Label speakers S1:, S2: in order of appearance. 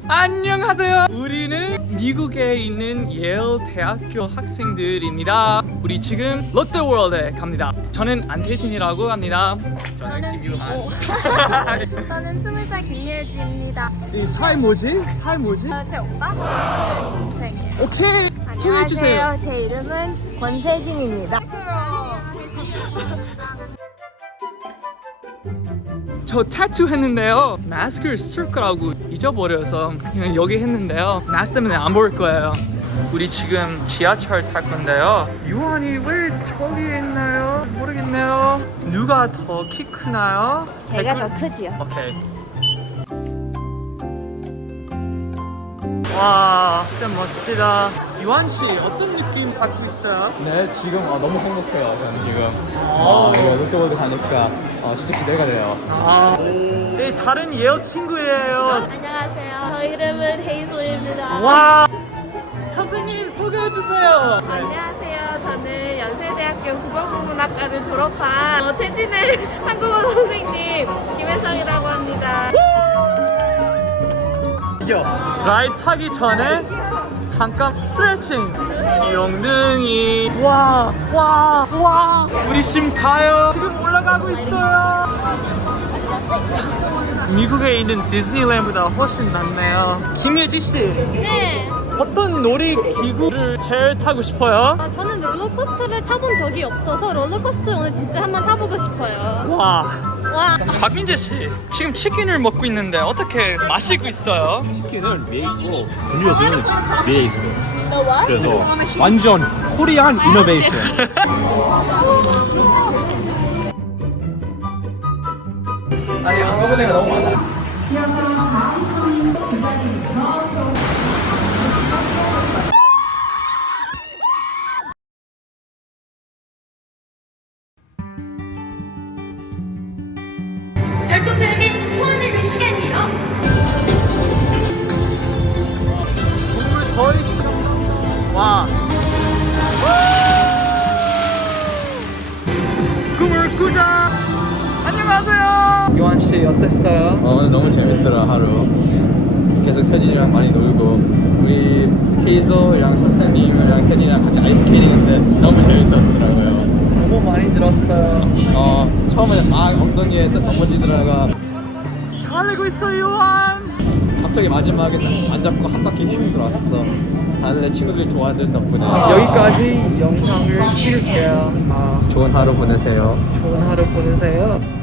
S1: 안녕하세요. 우리는 미국에 있는 예일 대학교 학생들입니다. 우리 지금 롯데월드에 갑니다. 저는 안태진이라고 합니다.
S2: 저는 저는 20살 김예지입니다.
S1: 이 살 뭐지? 살 뭐지?
S2: 제 오빠, 제 동생이에요.
S1: 오케이. 소개해주세요.
S2: 안녕하세요. 제 이름은 권세진입니다.
S1: 저 타투 했는데요. 마스크를 쓸 거라고 잊어버려서 그냥 여기 했는데요. 마스크 때문에 안 보일 거예요. 우리 지금 지하철 탈 건데요. 유한이 왜 저기에 있나요? 모르겠네요. 누가 더 키 크나요?
S2: 제가 더 크지요.
S1: 오케이. 와, 진짜 멋지다. 유한 씨 어떤 느낌 받고 있어요?
S3: 네, 지금 너무 행복해요. 저는 지금 이거 롯데월드 가니까 진짜 기대가 돼요.
S1: 네, 다른 예어 친구예요.
S2: 안녕하세요. 저 이름은 헤이솔입니다.
S1: 와, 선생님 소개해 주세요.
S2: 안녕하세요. 저는 연세대학교 국어국문학과를 졸업한 태진의 한국어 선생님 김혜성이라고 합니다.
S1: 라이드 타기 전에 잠깐 스트레칭. 귀염둥이. 와, 와, 와. 우리 지금 가요. 지금 올라가고 있어요. 미국에 있는 디즈니랜드보다 훨씬 낫네요. 김예지 씨,
S4: 네,
S1: 어떤 놀이기구를 제일 타고 싶어요?
S4: 저는 롤러코스터를 타본 적이 없어서 롤러코스터 오늘 진짜 한번 타보고 싶어요.
S1: 와.
S4: 와,
S1: 박민재 씨, 지금 치킨을 먹고 있는데 어떻게 마시고 있어요?
S5: 치킨은 위에 있고 음료수는 위에 있어. 그래서 완전 코리안 이노베이션.
S1: 아니, 안 가본 데가 너무 많아.
S4: 별똥별에게 소원을 낼 시간이에요.
S1: 동물 더 있어. 와. 꿈을 꾸자. 안녕하세요. 요한 씨 어땠어요?
S3: 오늘 너무 재밌더라 하루. 계속 태진이랑 많이 놀고 우리 헤이솔이랑 선생님이랑 태진이랑 같이 아이스케이팅했는데 너무 재밌었더라고요.
S1: 너무 많이 들었어요.
S3: 처음에 막 엉덩이에 넘어지더라가
S1: 잘하고 있어, 요한.
S3: 갑자기 마지막에 딱 안 잡고 한 바퀴 휙 돌았어. 다들 내 친구들이 도와준 덕분에
S1: 여기까지 영상을 찍을게요.
S3: 좋은 하루 보내세요.
S1: 좋은 하루 보내세요.